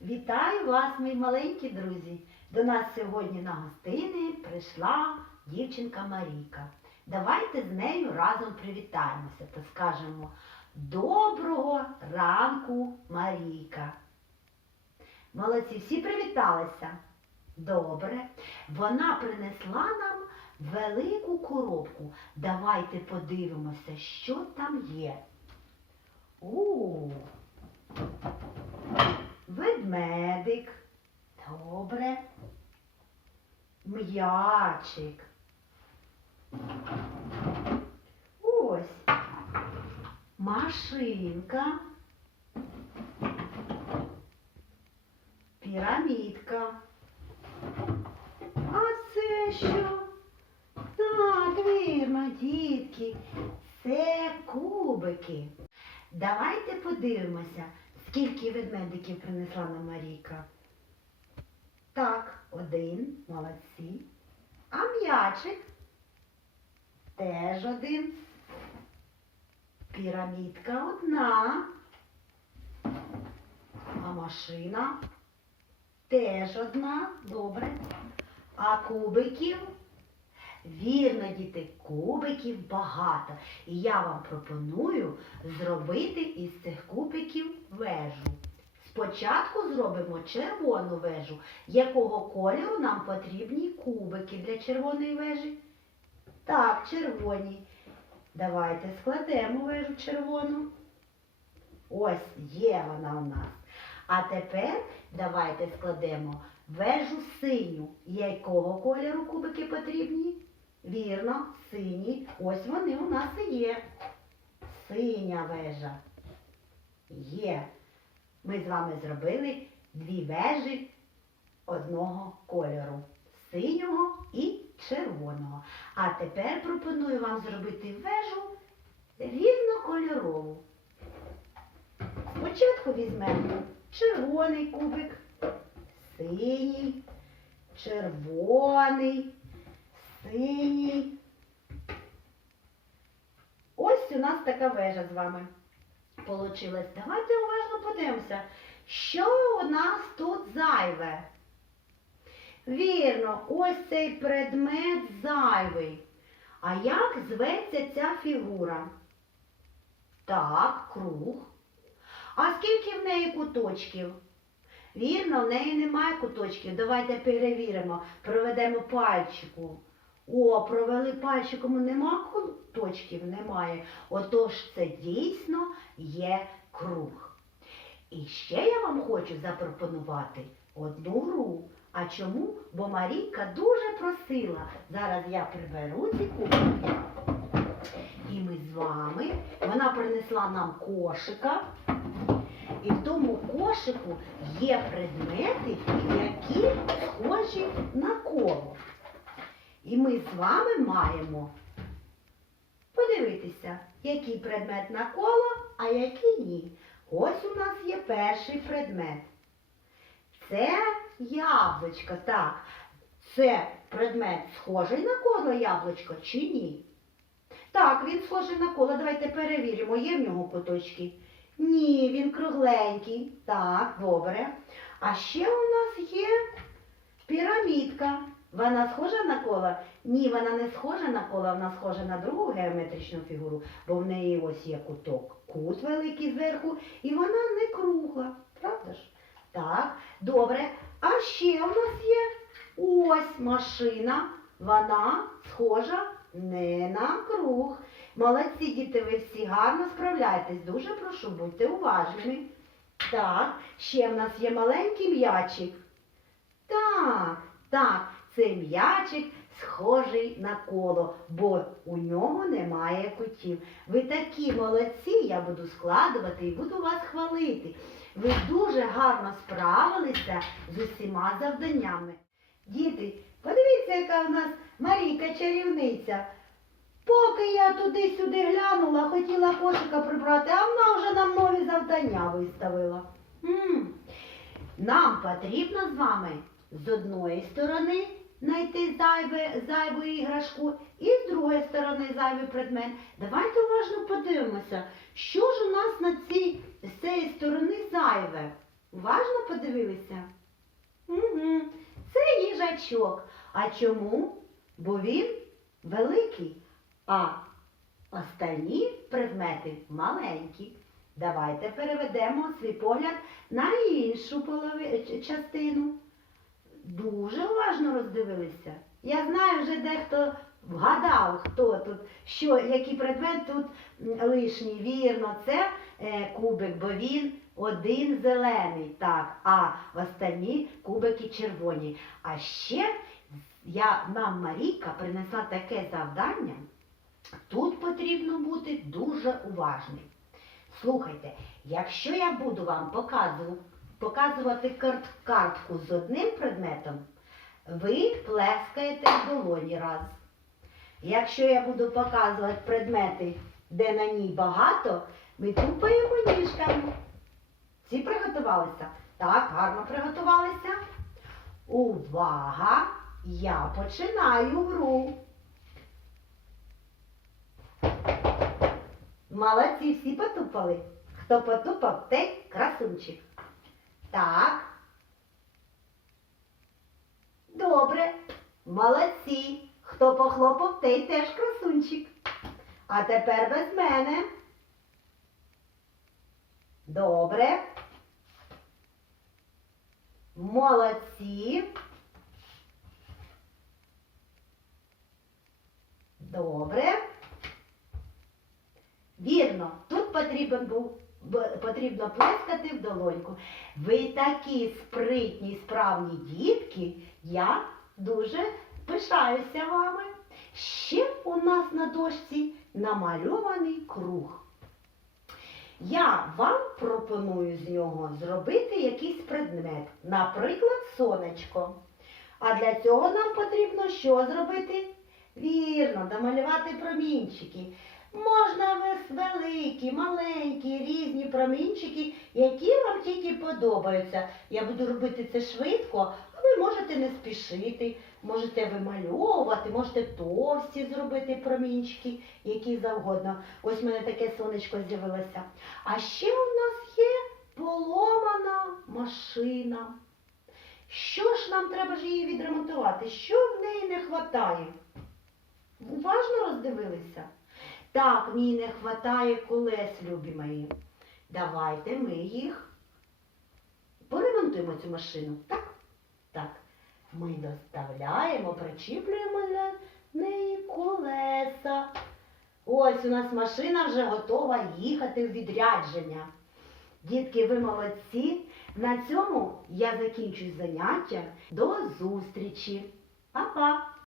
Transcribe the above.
Вітаю вас, мої маленькі друзі! До нас сьогодні на гостини прийшла дівчинка Марійка. Давайте з нею разом привітаємося та скажемо Доброго ранку, Марійка! Молодці, всі привіталися. Добре. Вона принесла нам велику коробку. Давайте подивимося, що там є. У, ведмедик. Добре. М'ячик. Ось. Машинка. Пірамідка. А це що? Так, вірно, дітки. Це кубики. Давайте подивимося, скільки ведмедиків принесла нам Марійка. Так, один, молодці. А м'ячик? Теж один. Пірамідка одна. А машина теж одна. Добре. А кубиків? Вірно, діти, кубиків багато. І я вам пропоную зробити із цих кубиків вежу. Спочатку зробимо червону вежу. Якого кольору нам потрібні кубики для червоної вежі? Так, червоні. Давайте складемо вежу червону. Ось є вона у нас. А тепер давайте складемо вежу синю. Якого кольору кубики потрібні? Вірно, сині. Ось вони у нас і є. Синя вежа. Є. Ми з вами зробили дві вежі одного кольору. Синього і червоного. А тепер пропоную вам зробити вежу різнокольорову. Спочатку візьмемо червоний кубик, синій, червоний, синій. Ось у нас така вежа з вами получилась. Давайте уважно подивимося, що у нас тут зайве. Вірно, ось цей предмет зайвий. А як зветься ця фігура? Так, круг. А скільки в неї куточків? Вірно, в неї немає куточків. Давайте перевіримо, проведемо пальчику. О, провели пальчиком, нема куточків? Немає. Отож, це дійсно є круг. І ще я вам хочу запропонувати одну гру. А чому? Бо Марійка дуже просила. Зараз я приберу ці кубики. І ми з вами, вона принесла нам кошика. І в тому кошику є предмети, які схожі на коло. І ми з вами маємо подивитися, який предмет на коло, а який ні. Ось у нас є перший предмет. Це яблучко, так. Це предмет схожий на коло яблучко чи ні? Так, він схожий на коло. Давайте перевіримо, є в нього куточки. Ні, він кругленький. Так, добре. А ще у нас є. Вона схожа на коло? Ні, вона не схожа на коло, вона схожа на другу геометричну фігуру, бо в неї ось є куток, кут великий зверху, і вона не кругла. Правда ж? Так, добре. А ще у нас є ось машина. Вона схожа не на круг. Молодці діти, ви всі гарно справляєтесь. Дуже прошу, будьте уважними. Так, ще в нас є маленький м'ячик. Так, цей м'ячик схожий на коло, бо у нього немає кутів. Ви такі молодці, я буду складувати і буду вас хвалити. Ви дуже гарно справилися з усіма завданнями. Діти, подивіться, яка в нас Марійка чарівниця. Поки я туди-сюди глянула, хотіла кошика прибрати, а вона вже нам нові завдання виставила. Нам потрібно з вами з одної сторони знайти зайве, зайву іграшку і з другої сторони зайвий предмет. Давайте уважно подивимося, що ж у нас на цій, з цієї сторони зайве. Уважно подивилися? Угу. Це їжачок. А чому? Бо він великий, а остальні предмети маленькі. Давайте переведемо свій погляд на іншу частину. Дуже уважно роздивилися. Я знаю, вже дехто вгадав, хто тут, що, який предмет тут лишній. Вірно, це е, кубик, бо він один зелений, так, а останні кубики червоні. А ще я, нам Марійка принесла таке завдання. Тут потрібно бути дуже уважним. Слухайте, якщо я буду вам показувати, показувати карт, картку з одним предметом, ви плескаєте в долоні раз. Якщо я буду показувати предмети, де на ній багато, ми тупаємо ніжками. Всі приготувалися? Так, гарно приготувалися. Увага! Я починаю гру. Молодці, всі потупали. Хто потупав, той красунчик. Так. Добре. Молодці. Хто похлопав, той теж красунчик. А тепер без мене. Добре. Молодці. Добре. Вірно, тут потрібен був потрібно плескати в долоньку. Ви такі спритні, справні дітки, я дуже пишаюся вами. Ще у нас на дошці намальований круг. Я вам пропоную з нього зробити якийсь предмет, наприклад, сонечко. А для цього нам потрібно що зробити? Вірно, намалювати промінчики. Можна великі, маленькі, різні промінчики, які вам тільки подобаються. Я буду робити це швидко, а ви можете не спішити, можете вимальовувати, можете товсті зробити промінчики, які завгодно. Ось в мене таке сонечко з'явилося. А ще у нас є поломана машина. Що ж нам треба ж її відремонтувати? Що в неї не вистачає? Уважно роздивилися? Так, ній не вистачає колес, любі мої. Давайте ми їх поремонтуємо цю машину. Так? Так. Ми доставляємо, причіплюємо для неї колеса. Ось у нас машина вже готова їхати в відрядження. Дітки, ви молодці. На цьому я закінчую заняття. До зустрічі. Па-па!